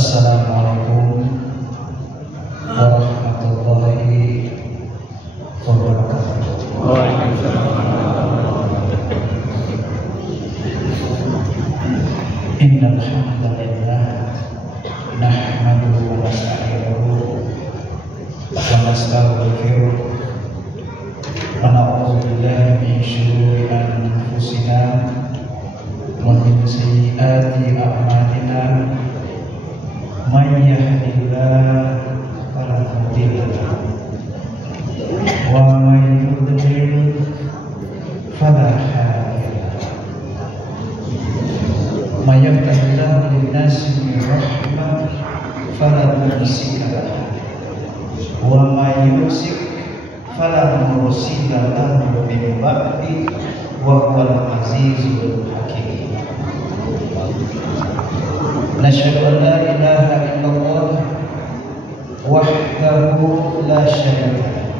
Assalamualaikum warahmatullahi wabarakatuh. Innal hamdalillah nahmaduhu wa nasta'inuhu wa nastaghfiruh wa na'udzu billahi min shururi anfusina wa min sayyiati a'malina. Man yahdihillahu fala mudilla lahu wa man yudlil fala hadiya lahu. May yahdihillahu lin-nasi min rahmah fala mumsika lahu wa may yumsik fala mursila lahu min ba'di wa huwal azizul hakim. Nasyhadu an la ilaha illallah wahdahu la syarika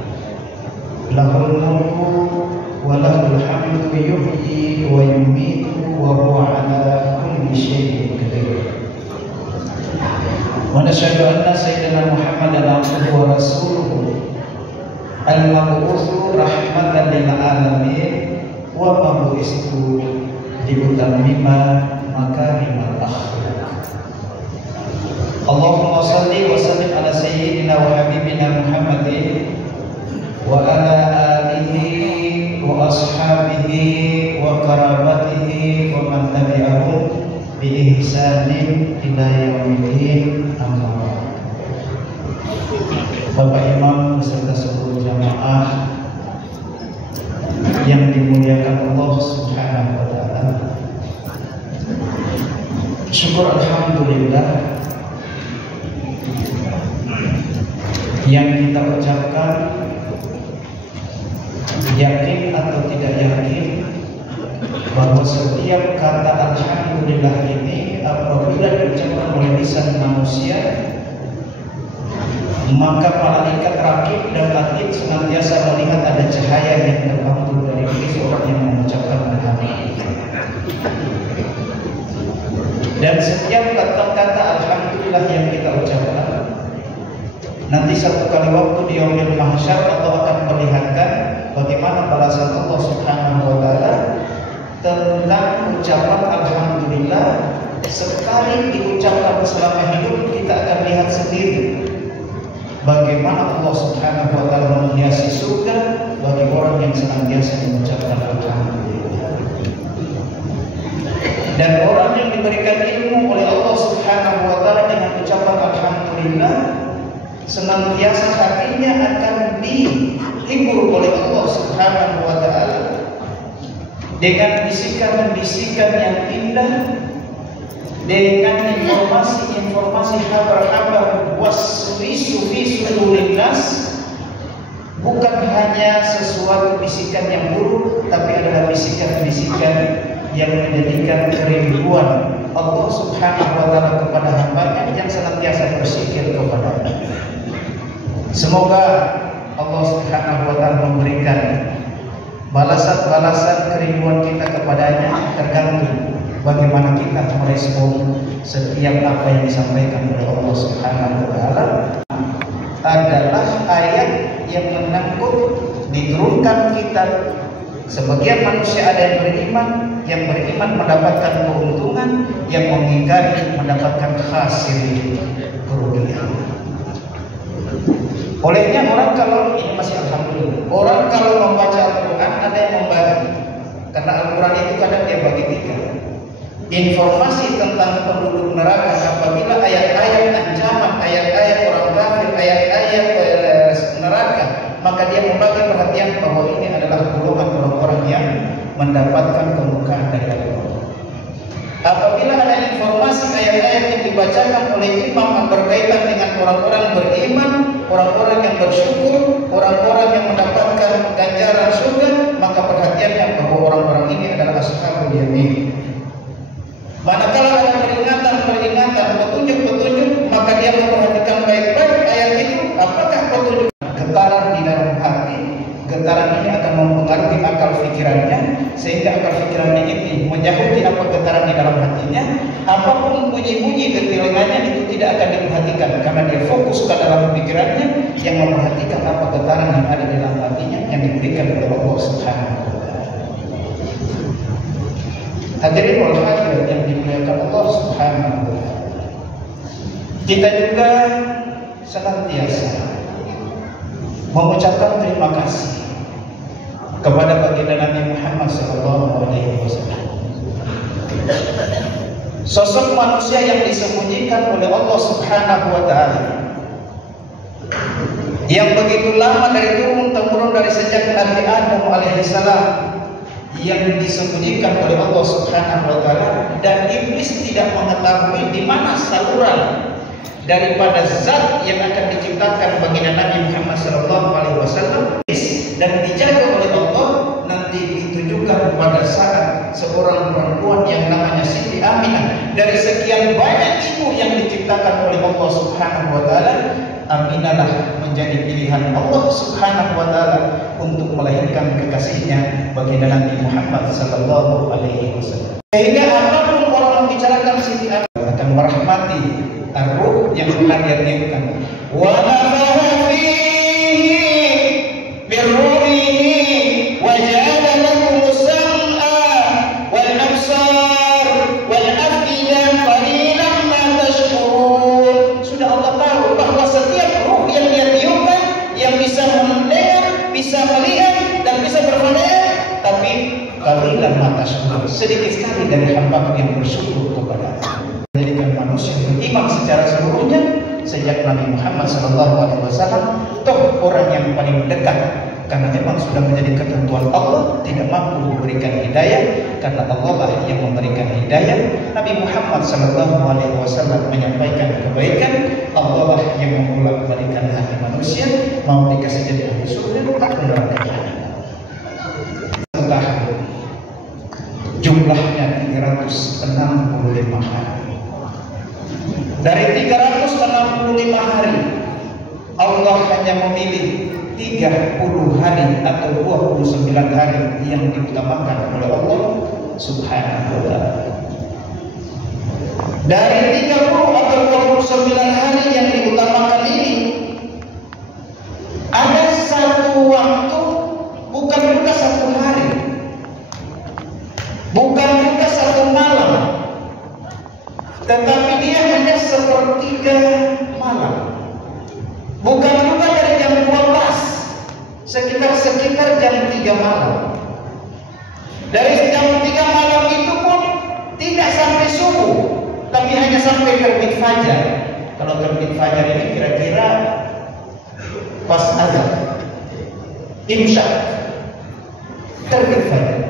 lahu, lahul mulku wa lahul hamdu yuhyi wa yumiitu wa huwa ala kulli syai'in qadir. Wa nasyhadu anna sayyidina Muhammadan abduhu wa rasuluhu al-mab'utsu rahmatan lil alamin wa mabu'istu liutammima makarimal akhlaq. Allahumma salli wa sallim ala sayyidina wa habibina Muhammadin wa ala alihi wa ashabihi wa karabatihi wa man tabi'ahum bi ihsanin ila yaumil amma ba'd. Bapak Imam beserta seluruh jamaah yang dimuliakan Allah Subhanahu wa taala. Syukur alhamdulillah yang kita ucapkan, yakin atau tidak yakin, bahwa setiap kata alhamdulillah ini apabila diucapkan oleh lisan manusia, maka malaikat rakib dan atid senantiasa melihat ada cahaya yang terpantul dari diri orang yang mengucapkan alhamdulillah. Dan setiap kata-kata alhamdulillah yang kita ucapkan, nanti satu kali waktu di yaumil mahsyar Allah akan perlihatkan bagaimana balasan Allah Subhanahu wa taala tentang ucapan alhamdulillah. Sekali diucapkan selama hidup, kita akan lihat sendiri bagaimana Allah Subhanahu wa taala menghiasi surga bagi orang yang senantiasa mengucapkan alhamdulillah. Dan orang yang diberikan ilmu oleh Allah Subhanahu wa taala dengan ucapan alhamdulillah, senantiasa hatinya akan dihibur oleh Allah Subhanahu wa taala dengan bisikan-bisikan yang indah, dengan informasi-informasi kabar-kabar waswisu fi sudurin nas. Bukan hanya sesuatu bisikan yang buruk, tapi adalah bisikan-bisikan yang menjadikan kerinduan Allah Subhanahu wa taala kepada hambanya yang senantiasa berzikir kepadanya. Semoga Allah Subhanahu wa taala memberikan balasan-balasan kerinduan kita kepadanya, tergantung bagaimana kita merespon setiap apa yang disampaikan oleh Allah Subhanahu wa taala. Adalah ayat yang menakut diturunkan kita. Sebagian manusia ada yang beriman mendapatkan keuntungan, yang mengingkari mendapatkan hasil kerugian. Olehnya orang kalau ini masih alhamdulillah, orang kalau membaca Al-Quran ada yang membagi, karena Al-Quran itu kadang dia bagi tiga. Informasi tentang penduduk neraka apabila ayat-ayat ancaman, ayat-ayat orang kafir, ayat-ayat neraka, maka dia membagi perhatian bahwa ini adalah golongan orang-orang yang mendapatkan kemukaan dari Allah. Apabila ada informasi ayat-ayat yang dibacakan oleh imam berkaitan dengan orang-orang beriman, orang-orang yang bersyukur, orang-orang yang mendapatkan ganjaran surga, maka perhatiannya bahwa orang-orang ini adalah ashabul yamin. Manakala ada peringatan, petunjuk, maka dia memperhatikan baik-baik ayat itu, apakah petunjuk. Getaran di dalam hati, getaran ini akan mempengaruhi akal pikirannya, sehingga akal pikirannya ini menjauhi apa getaran di dalam hatinya. Apapun bunyi-bunyi di telinganya itu tidak akan diperhatikan karena dia fokus ke dalam pikirannya yang memperhatikan apa getaran yang ada di dalam hatinya yang diberikan oleh Allah Subhanahu wa taala. Hadirin wal hadirat yang dimuliakan Allah Subhanahu wa taala. Kita juga senantiasa mengucapkan terima kasih kepada baginda Nabi Muhammad SAW. Sosok manusia yang disembunyikan oleh Allah Subhanahu wa taala, yang begitu lama dari turun temurun dari sejak Nabi Adam alaihissalam, yang disembunyikan oleh Allah Subhanahu wa taala, dan iblis tidak mengetahui di mana saluran daripada zat yang akan diciptakan baginda Nabi Muhammad SAW dan dijaga oleh Allah. Nanti ditujukan pada saat seorang perempuan yang namanya Siti Aminah, dari sekian banyak ibu yang diciptakan oleh Allah Subhanahu wa taala, Aminahlah menjadi pilihan Allah Subhanahu wa taala untuk melahirkan kekasihnya baginda Nabi Muhammad sallallahu alaihi wasallam. Sehingga apapun orang membicarakan Siti Aminah akan merahmati ar-ruh yang telah dia tiupkan. Wa nafaha fihi min ruhihi wa ja'ala lakum as-sam'a wal absar wal afida qalilan ma tashkurun. Sudah Allah tahu bahwa setiap ruh yang dia tiupkan, yang bisa mendengar, bisa melihat dan bisa berpandang, tapi qalilan ma tashkurun, sedikit sekali dari hamba yang bersyukur kepada Allah. Menjadikan manusia beriman secara seluruhnya sejak Nabi Muhammad SAW, toh orang yang paling dekat, karena memang sudah menjadi ketentuan Allah, tidak mampu memberikan hidayah karena Allah lah yang memberikan hidayah. Nabi Muhammad SAW menyampaikan kebaikan, Allah lah yang membolak-balikan hati manusia, mau dikasih jadi ahli surga atau neraka jahanam. Setelah jumlahnya 365 hari. Dari 365 hari, Allah hanya memilih 30 hari atau 29 hari yang diutamakan oleh Allah Subhanahu wa taala. Dari 30 atau 29 hari yang diutamakan ini, ada satu waktu, bukan juga satu hari, bukan juga satu malam, tetapi dia hanya sepertiga malam. Bukan juga dari jam 12, sekitar jam 3 malam. Dari jam 3 malam itu pun tidak sampai subuh, tapi hanya sampai terbit fajar. Kalau terbit fajar ini kira-kira pas azan, insya terbit fajar,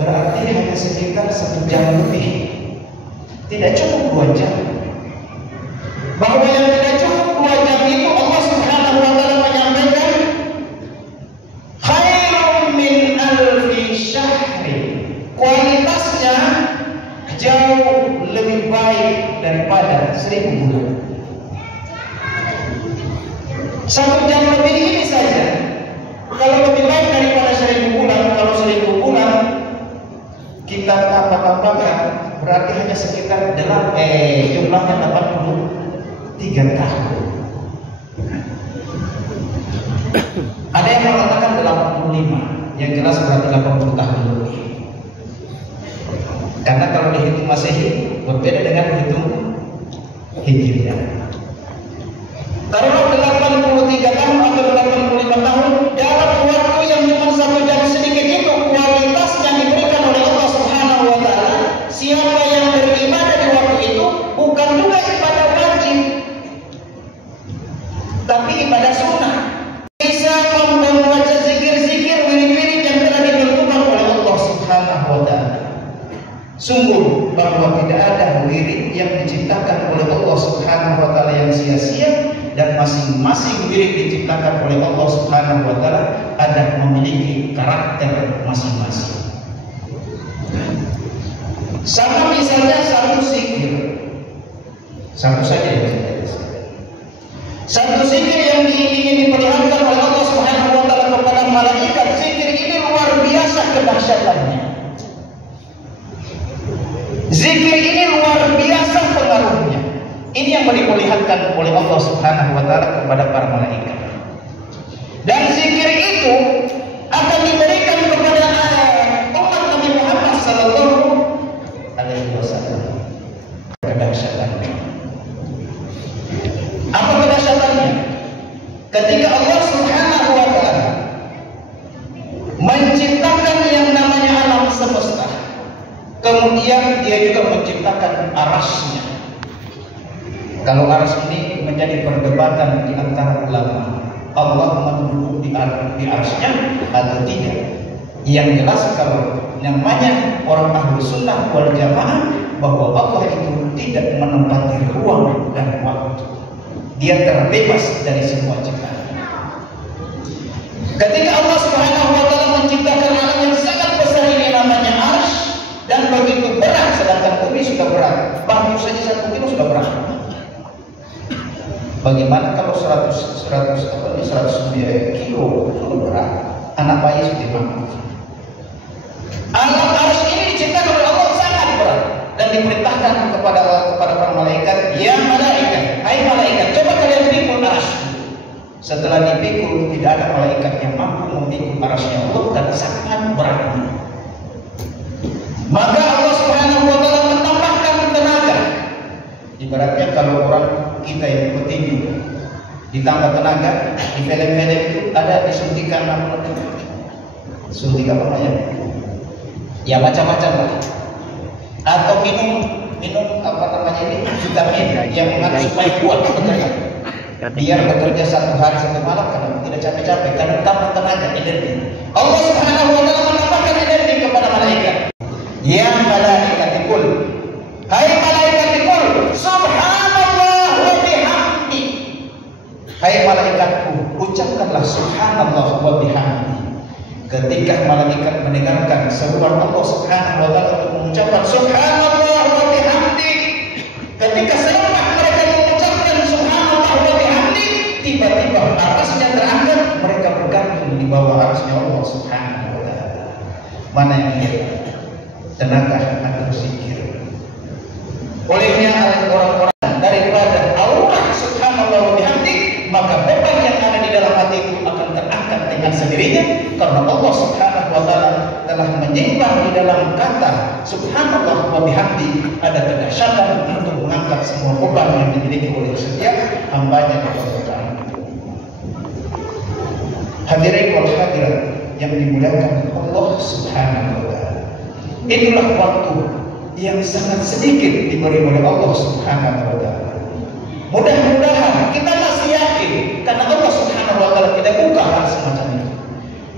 berarti hanya sekitar 1 jam lebih. Tidak cukup 2 jam. Bahwa yang tidak cukup 2 jam itu Allah Subhanahu wa taala menyampaikan khairum min alfi syahri. Kualitasnya jauh lebih baik daripada 1000 bulan. 1 jam lebih ini saja kalau lebih baik daripada 1000 bulan. Kalau 1000 bulan kita tambah-tambahkan, berarti hanya sekitar jumlahnya 83 tahun. Ada yang mengatakan 85, yang jelas berarti 80 tahun lebih. Karena kalau dihitung Masehi berbeda dengan hitung Hijriah. Taruhlah 83 tahun atau 85 tahun dalam waktu yang cuma 1 jam sedikit itu, kualitas yang diberikan oleh Allah Subhanahu wa taala. Siapa yang beribadah di waktu itu bukan juga ibadah wajib, tapi ibadah sunnah. Bisa membaca zikir-zikir, wirid-wirid yang telah ditentukan oleh Allah Subhanahu wa taala. Sungguh bahwa tidak ada wirid yang diciptakan oleh Allah Subhanahu wa taala yang sia-sia, dan masing-masing wirid diciptakan oleh Allah Subhanahu wa taala ada memiliki karakter masing-masing. Sama misalnya satu zikir, satu saja yang saya jelaskan. Satu zikir yang ingin diperlihatkan oleh Allah Subhanahu wa taala kepada malaikat, zikir ini luar biasa kedahsyatannya. Zikir ini luar biasa pengaruhnya. Ini yang diperlihatkan oleh Allah Subhanahu wa taala kepada para malaikat. Dan zikir itu akan diberikan kepada umat Nabi Muhammad sallallahu alaihi wasallam. Kedahsyatannya. Apa kedahsyatannya? Ketika Allah Subhanahu wa taala menciptakan yang namanya alam semesta, kemudian dia juga menciptakan arasnya. Kalau aras ini menjadi perdebatan di antara ulama, Allah menduduk di arasnya atau tidak. Yang jelas kalau namanya orang ahlu sunnah wal jamaah, bahwa Allah itu tidak menempati ruang dan waktu. Dia terbebas dari semua ciptaan. Ketika Allah Subhanahu wa taala menciptakan alam yang sangat besar ini namanya arsy, dan begitu berat, sedangkan bumi sudah berat. Batu saja satu kilo sudah berat. Bagaimana kalau 100 kilo sudah berat? Anak bayi sudah mampu. Alam arsy ini diciptakan oleh Allah sangat berat dan diperintahkan kepada para malaikat, ya malaikat, hai malaikat, coba kalian pikul arsy. Setelah dipikul, tidak ada malaikat yang mampu memikul arasnya Allah dan sangat beratnya. Maka Allah Subhanahu wa taala menambahkan tenaga. Ibaratnya kalau orang kita yang petinju ditambah tenaga, di film-film itu ada disuntikan apa? Suntik apa namanya? Ya macam-macam lah. Atau minum apa namanya ini, vitamin yang mengatur supaya kuat bekerja. Biar bekerja 1 hari 1 malam karena tidak capek-capek, karena tambah tenaga, energi. Allah Subhanahu wa taala menambahkan energi kepada malaikat. Ya malaikatikul, hai malaikatikul, subhanallah wa bihamdi. Hai malaikatku, ucapkanlah subhanallah wa bihamdi. Ketika malaikat mendengarkan seruan Allah Subhanahu wa taala untuk mengucapkan subhanallah wa bihamdi, ketika serentak mereka mengucapkan subhanallah wa bihamdi, tiba-tiba arasnya terangkat, mereka bergantung di bawah arasnya Allah Subhanahu wa taala. Mana yang dia? Tenaga atau zikir. Olehnya orang-orang daripada Allah Subhanahu wa bihamdi, maka beban yang ada di dalam hati itu akan terangkat dengan sendirinya, karena Allah Subhanahu wa taala telah menyimpan di dalam kata subhanallah wa bihamdi ada kedahsyatan untuk mengangkat semua beban yang dimiliki oleh setiap hambanya kepada Tuhan. Hadirin wal hadirat yang dimuliakan Allah Subhanahu wa taala. Inilah waktu yang sangat sedikit diberi oleh Allah Subhanahu wa taala. Mudah-mudahan kita masih yakin, karena Allah Subhanahu wa taala tidak buka hal semacam itu.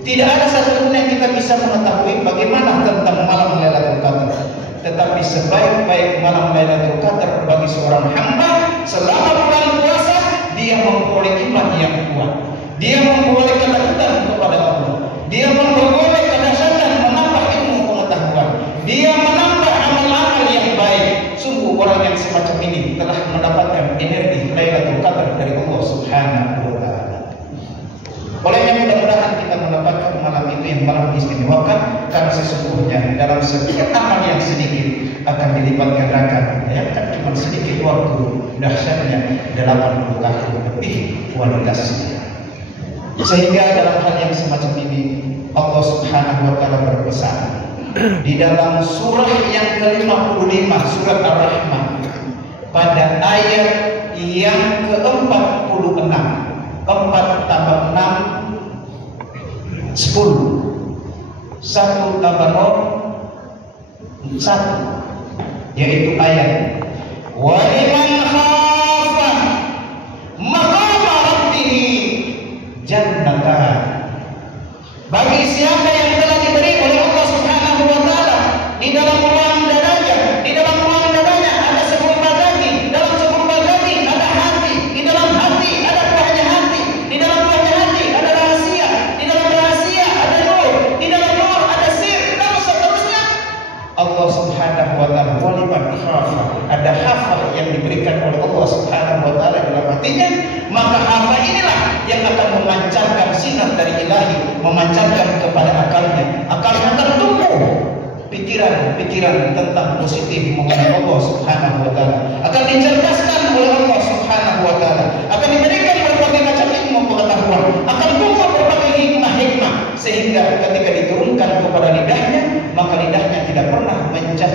Tidak ada satupun yang kita bisa mengetahui bagaimana tentang malam Lailatul Qadar. Tetapi sebaik-baik malam Lailatul Qadar bagi seorang hamba selama bulan puasa, dia memperoleh iman yang kuat. Dia memperoleh ketaatan kepada Allah. Dia memperoleh kedahsyatan menambah ilmu pengetahuan. Dia menambah amal-amal yang baik. Sungguh orang yang semacam ini telah mendapatkan energi Lailatul Qadar dari Allah Subhanahu wa taala. Olehnya mudah-mudahan kita mendapatkan malam itu yang malam istimewakan, karena sesungguhnya dalam setiap amal yang sedikit akan dilipat gandakan. Ya, kan cuma sedikit waktu, dahsyatnya 80 kali lebih kualitasnya. Sehingga dalam hal yang semacam ini Allah Subhanahu wa taala berpesan di dalam surah yang ke-55, surat Ar-Rahman, pada ayat yang ke-46. 4 tambah 6 10, 1 tambah 0 1, yaitu ayat wa liman khafa maqama rabbih jannatan. Bagi siapa yang telah diberi oleh Allah Subhanahu wa taala di dalam ruang dadanya, ada sebuah daging, dalam sebuah daging ada hati, di dalam hati ada buahnya hati, di dalam buahnya hati ada rahasia, di dalam rahasia ada nur, di dalam nur ada sir, dan seterusnya. Allah Subhanahu wa taala waliman khafa, ada hafal yang diberikan oleh Allah Subhanahu wa taala dalam hatinya, maka hafal inilah yang akan memancarkan sinar dari ilahi, memancarkan kepada akalnya tertumbuh pikiran-pikiran tentang positif mengenai Allah Subhanahu wa taala, akan dicerdaskan oleh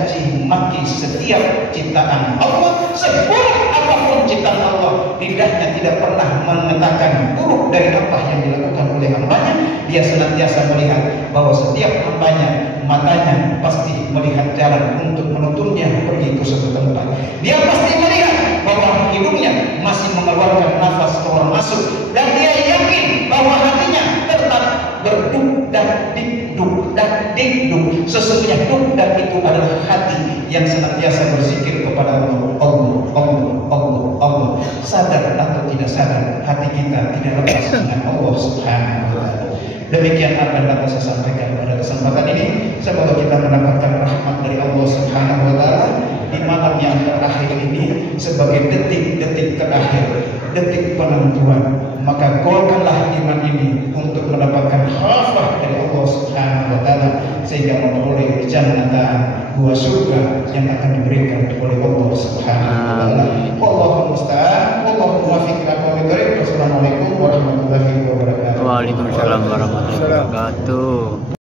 mencaci maki setiap ciptaan Allah, seburuk apapun ciptaan Allah, lidahnya tidak pernah mengatakan buruk dari apa yang dilakukan oleh hambanya. Dia senantiasa melihat bahwa setiap hambanya, matanya pasti melihat jalan untuk menuntunnya pergi ke suatu tempat. Dia pasti melihat bahwa hidungnya masih mengeluarkan nafas keluar masuk, dan dia yakin bahwa hatinya tetap berduk dan dikduk dan dikduk. Sesungguhnya duk dan itu adalah hati yang senantiasa berzikir kepada Allah, Allah, Allah, Allah, Allah. Sadar atau tidak sadar, hati kita tidak lepas dengan Allah Subhanahu wa Ta'ala. Demikian apa yang dapat saya sampaikan pada kesempatan ini. Semoga kita mendapatkan rahmat dari Allah Subhanahu wa Ta'ala di malam yang terakhir ini sebagai detik-detik terakhir, detik penentuan. Maka golkanlah iman ini untuk mendapatkan hafah dari Allah Subhanahu wa Ta'ala, sehingga memperoleh jannatan, buah surga yang akan diberikan oleh Allah Subhanahu wa Ta'ala. Wallahu musta'an, wallahu muwaffiq ila aqwamit thoriq. Wassalamualaikum warahmatullahi wabarakatuh. Waalaikumsalam warahmatullahi wabarakatuh.